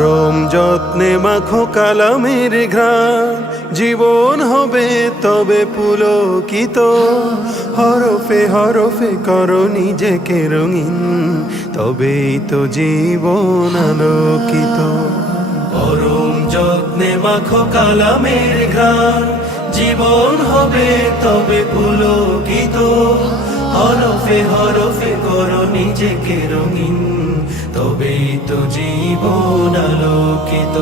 পরম যত্নে মাখো কালামের ঘ্রাণ, জীবন হবে তবে পুলকিত। হরফে হরফে করো নিজেকে রঙিন, তবেই তো জীবন আলোকিত। পরম যত্নে মাখো কালামের ঘ্রাণ, জীবন হবে তবে পুলকিত। হরফে হরফে করো নিজেকে রঙিন, তবেই তো জীবন আলোকিত।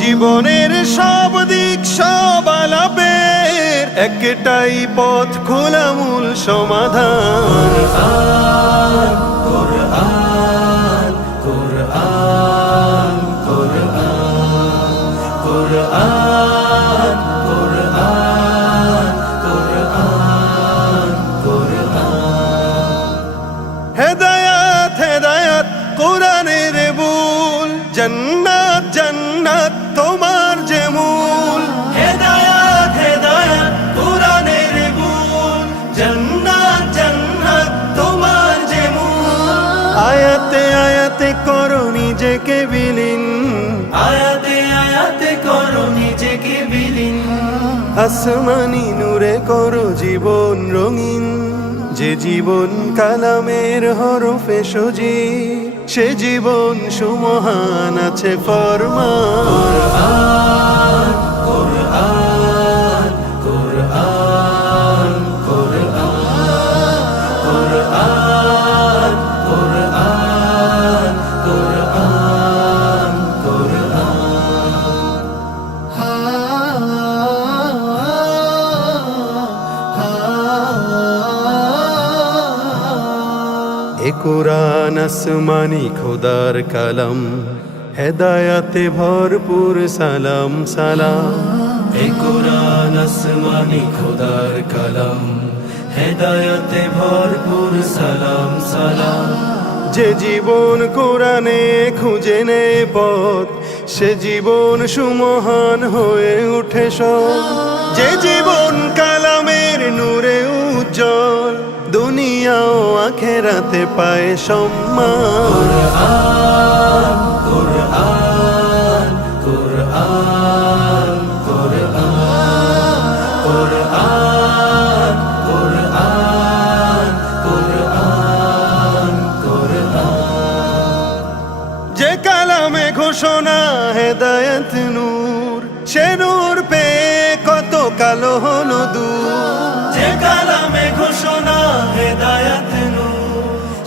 জীবনের সব দিক সব আলাপের একটাই পথ, খোলা মূল সমাধান। কোরআন কোরআন কোরআন কোরআন কোরআন কোরআন কোরআন। হেদায়াত হেদায়াত কোরআনের বুল, জান্নাত জান্নাত তোমার যে মূল। হেদায়াত হেদায়াত কোরআনের বুল, জান্নাত জান্নাত তোমার যে মূল। আয়াতে আয়াতে করো নিজেকে বিলীন, আয়াতে আয়াতে করো নিজেকে বিলীন। আসমানি নূরে করো জীবন রঙিন, যে জীবন কালামের হরফে সজি, সে জীবন সুমহান আছে ফরমান। কোরআন কোরআন কোরআন কোরআন কোরআন কোরআন কোরআন। এ কোরআন আসমানি খোদার কালাম, হেদায়াতে ভরপুর সালাম সালাম। এ কোরআন আসমানি খোদার কালাম, হেদায়াতে ভরপুর সালাম সালাম। যে জীবন কোরআনে খুঁজে নেয় পথ, সে জীবন সুমহান হয়ে উঠে সৎ। যে জীবন কালামের নূরে উজ্জ্বল, দুনিয়া ও আখেরাতে পায় সম্মান। কোরআন কোরআন কোরআন কোরআন কোরআন কোরআন কোরআন। যে কালামে ঘোষণা হেদায়েত নূর, সে নূর পেয়ে কত কালো হলো দূর। যে কালামে ঘোষণা হেদায়েত নূর,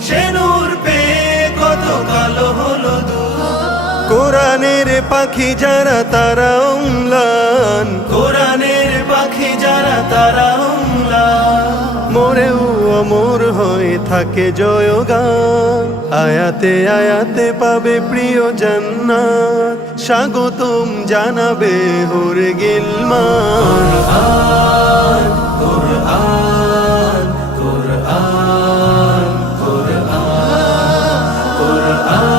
সে নূর পেয়ে কত কালো হলো দূর। কোরআনের পাখি যারা তারা অম্লান, কোরআনের পাখি যারা তারা অম্লান। মোরেও অমর হয়ে থাকে জয়গান, আয়াতে আয়াতে পাবে প্রিয় জান্নাত। স্বাগতম জানাবে হুরে গিলমান। কোরআন কোরআন কোরআন কোরআন।